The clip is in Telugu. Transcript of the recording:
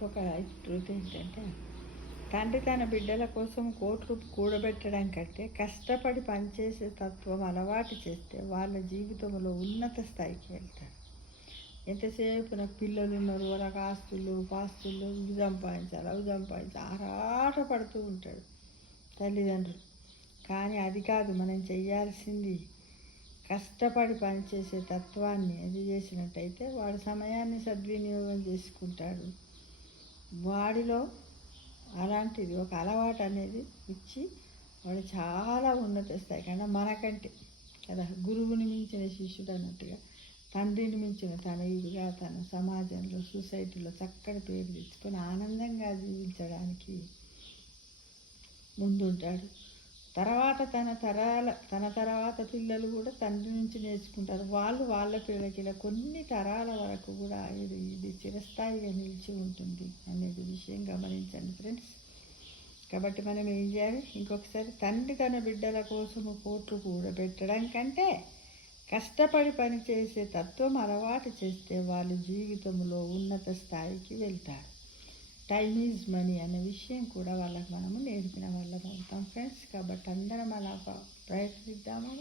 ఇంకొక ట్రూత్ ఏంటంటే, తండ్రి తన బిడ్డల కోసం కోట్లు కూడబెట్టడం కంటే కష్టపడి పనిచేసే తత్వం అలవాటు చేస్తే వాళ్ళ జీవితంలో ఉన్నత స్థాయికి వెళ్తారు. ఎంతసేపు నాకు పిల్లలు ఉన్నారు, వాళ్ళకి ఆస్తులు పాస్తులు ఇవి సంపాదించాలి అవి సంపాదించాలి ఆరాట పడుతూ ఉంటాడు తల్లిదండ్రులు. కానీ అది కాదు మనం చెయ్యాల్సింది. కష్టపడి పనిచేసే తత్వాన్ని అది చేసినట్టయితే వాడు సమయాన్ని సద్వినియోగం చేసుకుంటాడు. వాడిలో అలాంటిది ఒక అలవాటు అనేది ఇచ్చి వాడు చాలా ఉన్నత స్థాయి కన్నా మనకంటే కదా, గురువుని మించిన శిష్యుడు అన్నట్టుగా తండ్రిని మించిన తనయుడిగా తన సమాజంలో సొసైటీలో చక్కటి పేరు తెచ్చుకొని ఆనందంగా జీవించడానికి ముందుంటాడు. తర్వాత తన తర్వాత పిల్లలు కూడా తండ్రి నుంచి నేర్చుకుంటారు. వాళ్ళు వాళ్ళ పిల్లలకి ఇలా కొన్ని తరాల వరకు కూడా ఇది చిరస్థాయిగా నిలిచి ఉంటుంది అనేది విషయం గమనించండి ఫ్రెండ్స్. కాబట్టి మనం ఏం చేయాలి, ఇంకొకసారి తండ్రి తన బిడ్డల కోసము కోట్లు కూడబెట్టడం కంటే కష్టపడి పనిచేసే తత్వం అలవాటు చేస్తే వాళ్ళు జీవితంలో ఉన్నత స్థాయికి వెళ్తారు. టైమ్ ఈజ్ మనీ అనే విషయం కూడా వాళ్ళకి మనము నేర్పిన వాళ్ళం అవుతాం ఫ్రెండ్స్. కాబట్టి అందరం అలా ప్రయత్నిద్దామా.